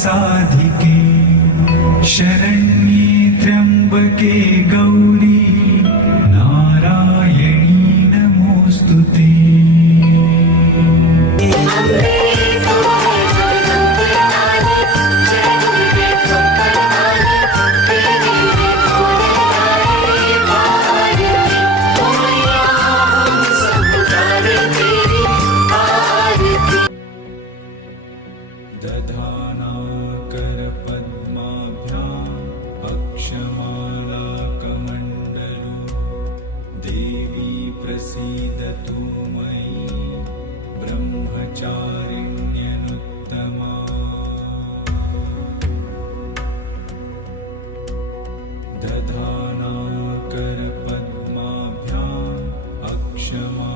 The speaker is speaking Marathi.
साधिके शरण्ये त्र्यंबके गौरी नारायणी नमोस्तुते। दधाना करपद्माभ्याम् अक्षमालाकमण्डलू देवी प्रसीदतु मयि ब्रह्मचारिण्यनुत्तमा। दधाना करपद्माभ्याम् अक्षमा